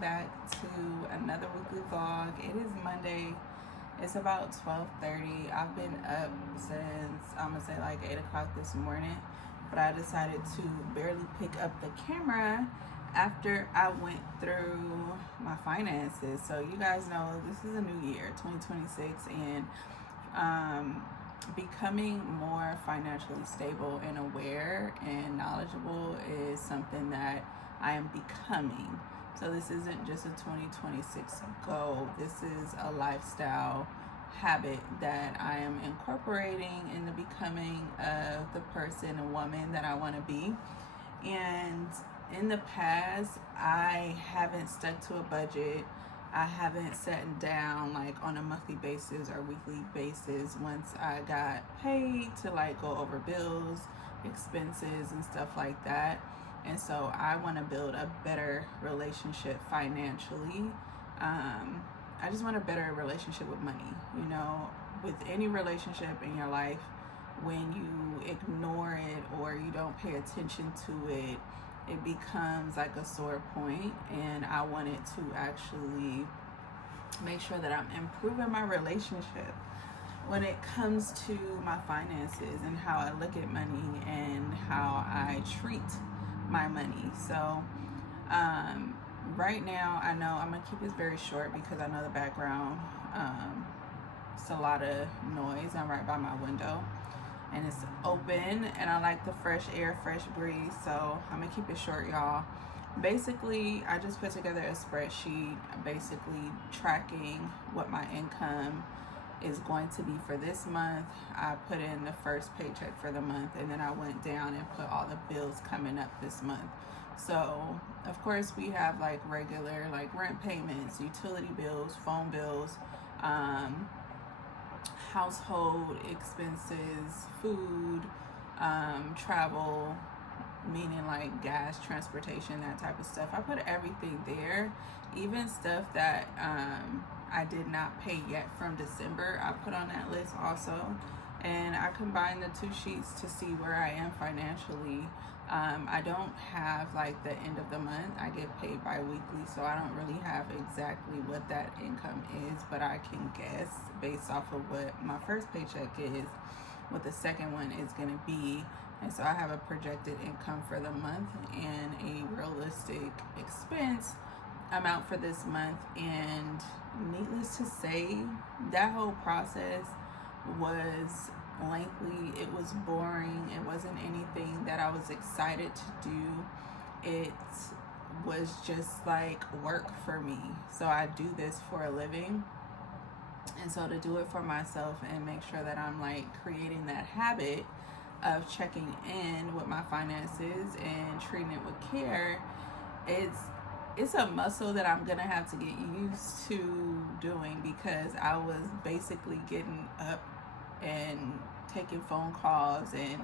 back to another weekly vlog. It is Monday. It's about 12:30. I've been up since I'm gonna say like 8 o'clock this morning, but I decided to barely pick up the camera after I went through my finances. So you guys know this is a new year, 2026, and becoming more financially stable and aware and knowledgeable is something that I am becoming. So this isn't just a 2026 goal. This is a lifestyle habit that I am incorporating in the becoming of the person and woman that I want to be. And in the past, I haven't stuck to a budget. I haven't sat down like on a monthly basis or weekly basis once I got paid to like go over bills, expenses, and stuff like that. And so I want to build a better relationship financially. I just want a better relationship with money. You know, with any relationship in your life, when you ignore it or you don't pay attention to it, it becomes like a sore point. And I wanted to actually make sure that I'm improving my relationship when it comes to my finances and how I look at money and how I treat my money. So right now, I know I'm gonna keep this very short because I know the background, it's a lot of noise. I'm right by my window and it's open and I like the fresh air, fresh breeze, so I'm gonna keep it short, y'all. Basically, I just put together a spreadsheet basically tracking what my income is going to be for this month. I put in the first paycheck for the month and then I went down and put all the bills coming up this month. So of course we have like regular like rent payments, utility bills, phone bills, household expenses, food, travel, meaning like gas, transportation, that type of stuff. I put everything there, even stuff that I did not pay yet from December, I put on that list also. And I combined the two sheets to see where I am financially. I don't have like the end of the month. I get paid bi-weekly, so I don't really have exactly what that income is, but I can guess based off of what my first paycheck is, what the second one is going to be. And so I have a projected income for the month and a realistic expense amount for this month. And needless to say, that whole process was lengthy. It was boring. It wasn't anything that I was excited to do. It was just like work for me. So I do this for a living. And so to do it for myself and make sure that I'm like creating that habit of checking in with my finances and treating it with care, it's a muscle that I'm gonna have to get used to doing, because I was basically getting up and taking phone calls and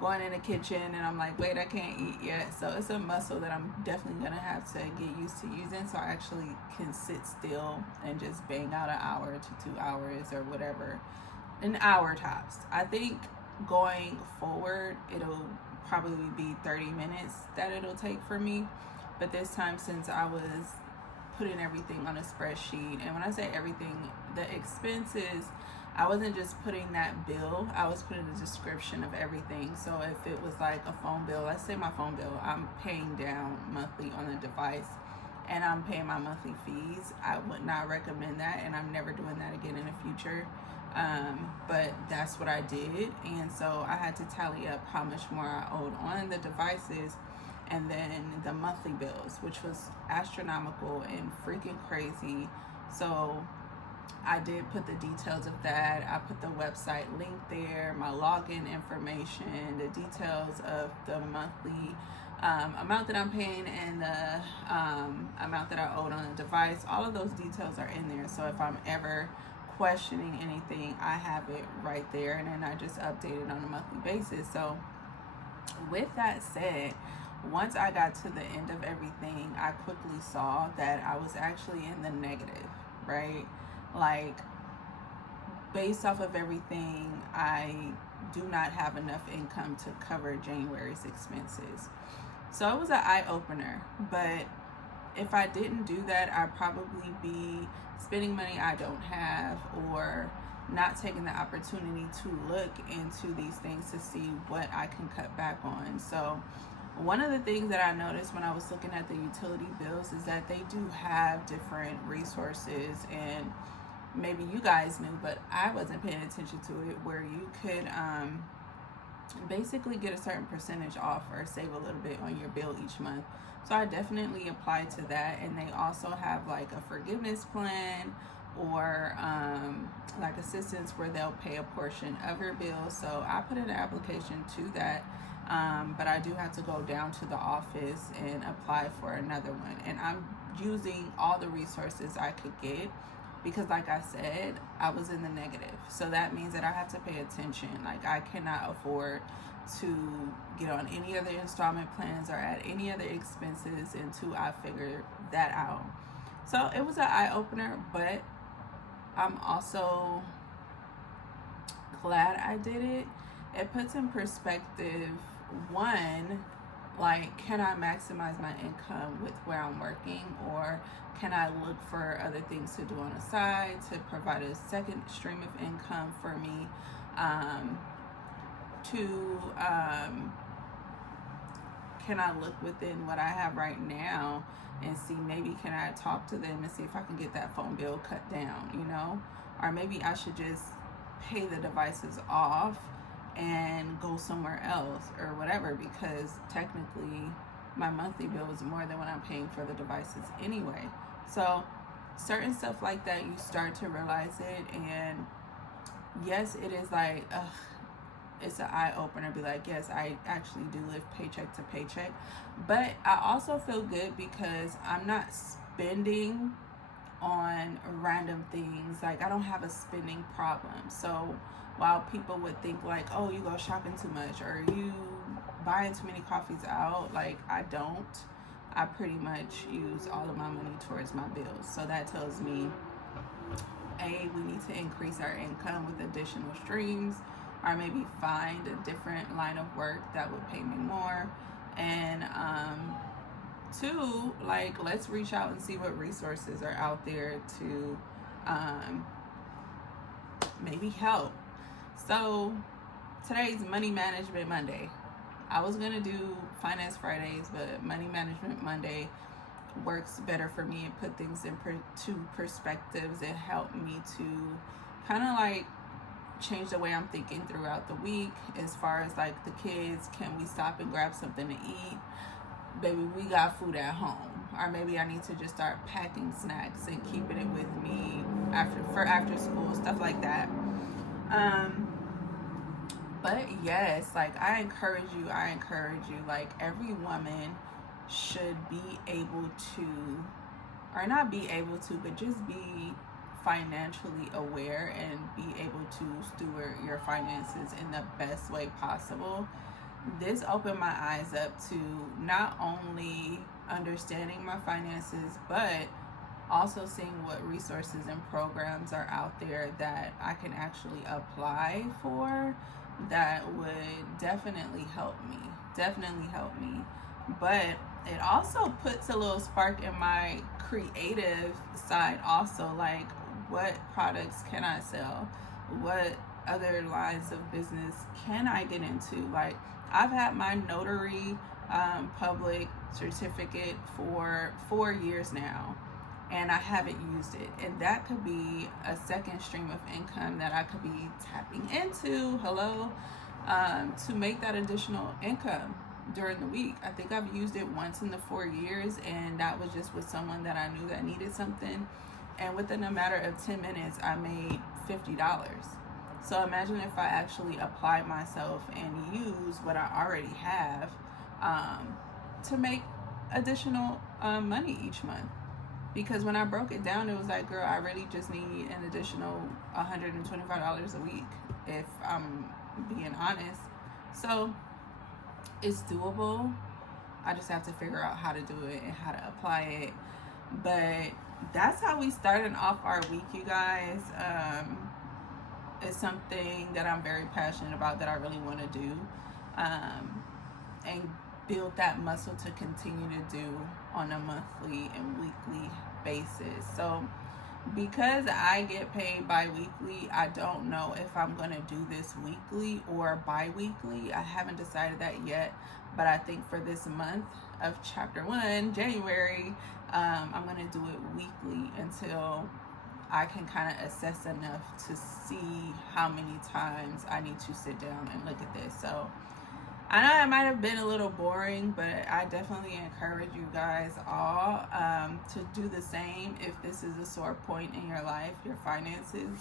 going in the kitchen and I'm like, wait, I can't eat yet. So it's a muscle that I'm definitely gonna have to get used to using, so I actually can sit still and just bang out an hour to 2 hours or whatever, an hour tops. I think going forward it'll probably be 30 minutes that it'll take for me, but this time, since I was putting everything on a spreadsheet, and when I say everything, the expenses, I wasn't just putting that bill, I was putting a description of everything. So if it was like a phone bill, let's say my phone bill, I'm paying down monthly on the device and I'm paying my monthly fees, I would not recommend that, and I'm never doing that again in the future. But that's what I did, and so I had to tally up how much more I owed on the devices and then the monthly bills, which was astronomical and freaking crazy. So I did put the details of that. I put the website link there, my login information, the details of the monthly amount that I'm paying and the amount that I owed on the device. All of those details are in there. So if I'm ever questioning anything, I have it right there, and then I just update it on a monthly basis. So with that said, once I got to the end of everything, I quickly saw that I was actually in the negative, right? Like, based off of everything, I do not have enough income to cover January's expenses. So it was an eye-opener, but if I didn't do that, I'd probably be spending money I don't have, or not taking the opportunity to look into these things to see what I can cut back on. So one of the things that I noticed when I was looking at the utility bills is that they do have different resources, and maybe you guys knew, but I wasn't paying attention to it, where you could basically get a certain percentage off or save a little bit on your bill each month. So I definitely applied to that. And they also have like a forgiveness plan, or like assistance where they'll pay a portion of your bill. So I put in an application to that, but I do have to go down to the office and apply for another one. And I'm using all the resources I could get, because like I said, I was in the negative. So that means that I have to pay attention. Like, I cannot afford to get on any other installment plans or add any other expenses until I figure that out. So it was an eye-opener, but I'm also glad I did it. It puts in perspective, one, like, can I maximize my income with where I'm working, or can I look for other things to do on the side to provide a second stream of income for me? Can I look within what I have right now and see, maybe can I talk to them and see if I can get that phone bill cut down, you know? Or maybe I should just pay the devices off and go somewhere else or whatever, because technically my monthly bill is more than what I'm paying for the devices anyway. So certain stuff like that, you start to realize it. And yes, it is like, it's an eye-opener. Be like, yes, I actually do live paycheck to paycheck. But I also feel good because I'm not spending on random things. Like, I don't have a spending problem. So while people would think like, oh, you go shopping too much, or you buying too many coffees out, like, I don't. I pretty much use all of my money towards my bills. So that tells me, A, we need to increase our income with additional streams, or maybe find a different line of work that would pay me more. And two, like, let's reach out and see what resources are out there to maybe help. So today's Money Management Monday. I was gonna do Finance Fridays, but Money Management Monday works better for me and put things into perspectives. It helped me to kind of like change the way I'm thinking throughout the week, as far as like the kids, can we stop and grab something to eat? Baby, we got food at home. Or maybe I need to just start packing snacks and keeping it with me after school, stuff like that. But yes, like, I encourage you, like, every woman should be able to, or not be able to, but just be financially aware and be able to steward your finances in the best way possible. This opened my eyes up to not only understanding my finances, but also seeing what resources and programs are out there that I can actually apply for, that would definitely help me. But it also puts a little spark in my creative side also. Like, what products can I sell? What other lines of business can I get into? Like, I've had my notary public certificate for 4 years now, and I haven't used it. And that could be a second stream of income that I could be tapping into, to make that additional income during the week. I think I've used it once in the 4 years, and that was just with someone that I knew that needed something. And within a matter of 10 minutes, I made $50. So imagine if I actually apply myself and use what I already have to make additional money each month. Because when I broke it down, it was like, girl, I really just need an additional $125 a week, if I'm being honest. So it's doable. I just have to figure out how to do it and how to apply it. But that's how we started off our week, you guys. It's something that I'm very passionate about, that I really want to do. And build that muscle to continue to do on a monthly and weekly basis. So because I get paid bi-weekly, I don't know if I'm going to do this weekly or bi-weekly. I haven't decided that yet, but I think for this month of chapter 1, January, I'm going to do it weekly until I can kind of assess enough to see how many times I need to sit down and look at this. So I know it might have been a little boring, but I definitely encourage you guys all to do the same if this is a sore point in your life, your finances.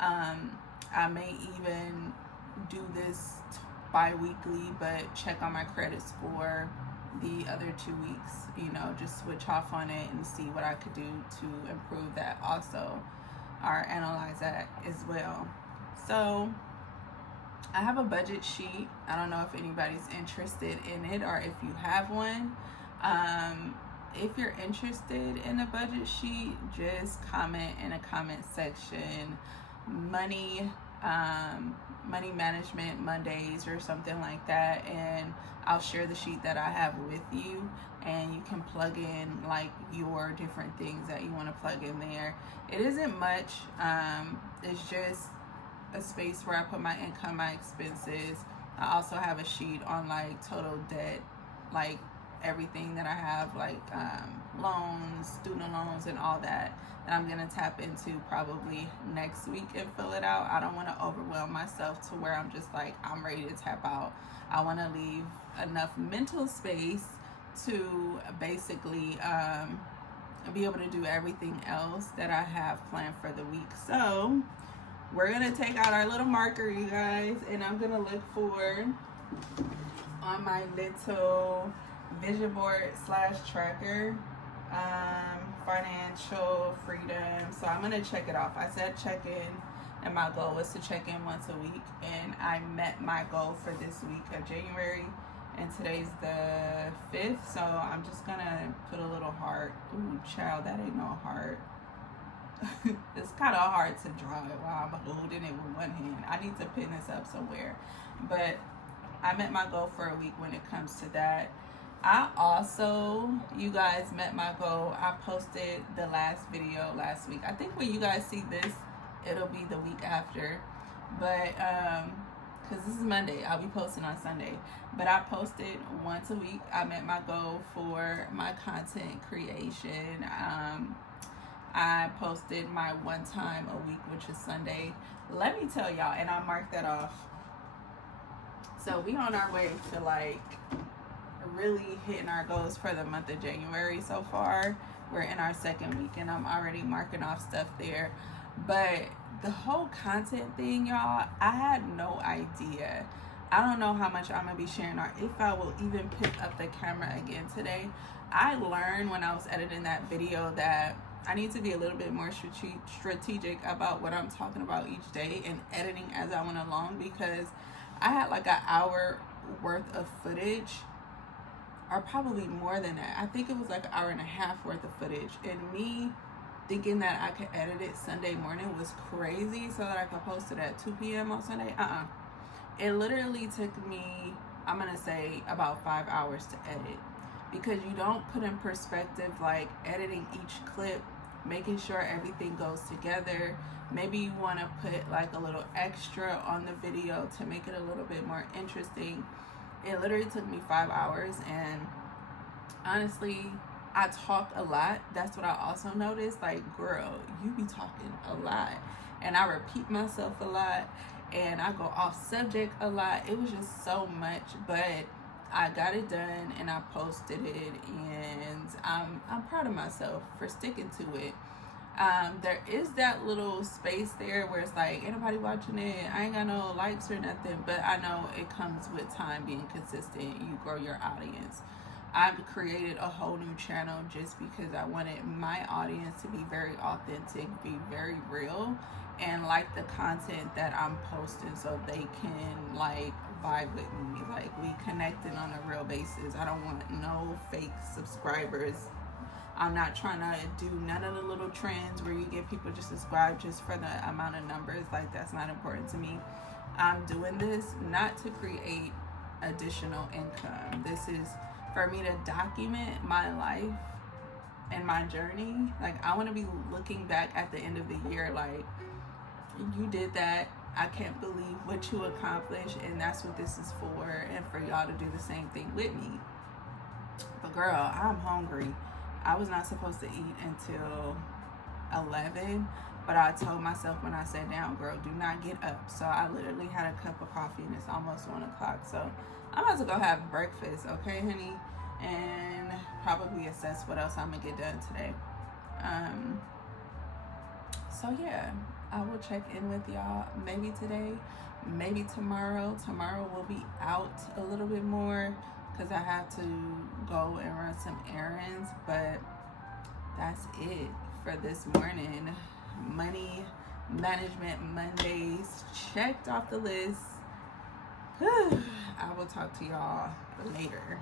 I may even do this bi-weekly, but check on my credit score the other 2 weeks, you know, just switch off on it and see what I could do to improve that also, or analyze that as well. So I have a budget sheet. I don't know if anybody's interested in it or if you have one. If you're interested in a budget sheet, just comment in a comment section, money management Mondays or something like that, and I'll share the sheet that I have with you, and you can plug in like your different things that you want to plug in there. It isn't much. It's just a space where I put my income, my expenses. I also have a sheet on like total debt, like everything that I have, like loans, student loans, and all that I'm gonna tap into probably next week and fill it out. I don't want to overwhelm myself to where I'm just like I'm ready to tap out. I want to leave enough mental space to basically be able to do everything else that I have planned for the week. So we're gonna take out our little marker, you guys, and I'm gonna look for on my little vision board / tracker, financial freedom. So I'm gonna check it off. I said check in, and my goal was to check in once a week, and I met my goal for this week of January, and today's the 5th, so I'm just gonna put a little heart. Ooh, child, that ain't no heart. It's kind of hard to draw it while I'm holding it with one hand. I need to pin this up somewhere. But I met my goal for a week when it comes to that. I also, you guys, met my goal. I posted the last video last week. I think when you guys see this, it'll be the week after. But, because this is Monday, I'll be posting on Sunday. But I posted once a week. I met my goal for my content creation. I posted my one time a week, which is Sunday. Let me tell y'all, and I marked that off. So we on our way to like really hitting our goals for the month of January so far. We're in our second week and I'm already marking off stuff there. But the whole content thing, y'all, I had no idea. I don't know how much I'm gonna be sharing or if I will even pick up the camera again today. I learned when I was editing that video that I need to be a little bit more strategic about what I'm talking about each day and editing as I went along, because I had like an hour worth of footage, or probably more than that. I think it was like an hour and a half worth of footage, and me thinking that I could edit it Sunday morning was crazy so that I could post it at 2 p.m. on Sunday. It literally took me, I'm gonna say, about 5 hours to edit, because you don't put in perspective like editing each clip, making sure everything goes together. Maybe you want to put like a little extra on the video to make it a little bit more interesting. It literally took me 5 hours, and honestly, I talk a lot. That's what I also noticed. Like, girl, you be talking a lot, and I repeat myself a lot, and I go off subject a lot. It was just so much, but I got it done and I posted it, and I'm proud of myself for sticking to it. There is that little space there where it's like, ain't nobody watching it, I ain't got no likes or nothing, but I know it comes with time, being consistent. You grow your audience. I've created a whole new channel just because I wanted my audience to be very authentic, be very real, and like the content that I'm posting, so they can like vibe with me, like we connecting on a real basis. I don't want no fake subscribers. I'm not trying to do none of the little trends where you get people just subscribe just for the amount of numbers. Like, that's not important to me. I'm doing this not to create additional income. This is for me to document my life and my journey. Like, I want to be looking back at the end of the year like, you did that. I can't believe what you accomplished, and that's what this is for, and for y'all to do the same thing with me. But girl, I'm hungry. I was not supposed to eat until 11, but I told myself when I sat down, girl, do not get up. So I literally had a cup of coffee, and it's almost 1 o'clock. So I'm about to go have breakfast, okay, honey? And probably assess what else I'm gonna get done today. So yeah, I will check in with y'all maybe today, maybe tomorrow. Tomorrow will be out a little bit more because I have to go and run some errands, but that's it for this morning. Money Management Mondays checked off the list. I will talk to y'all later.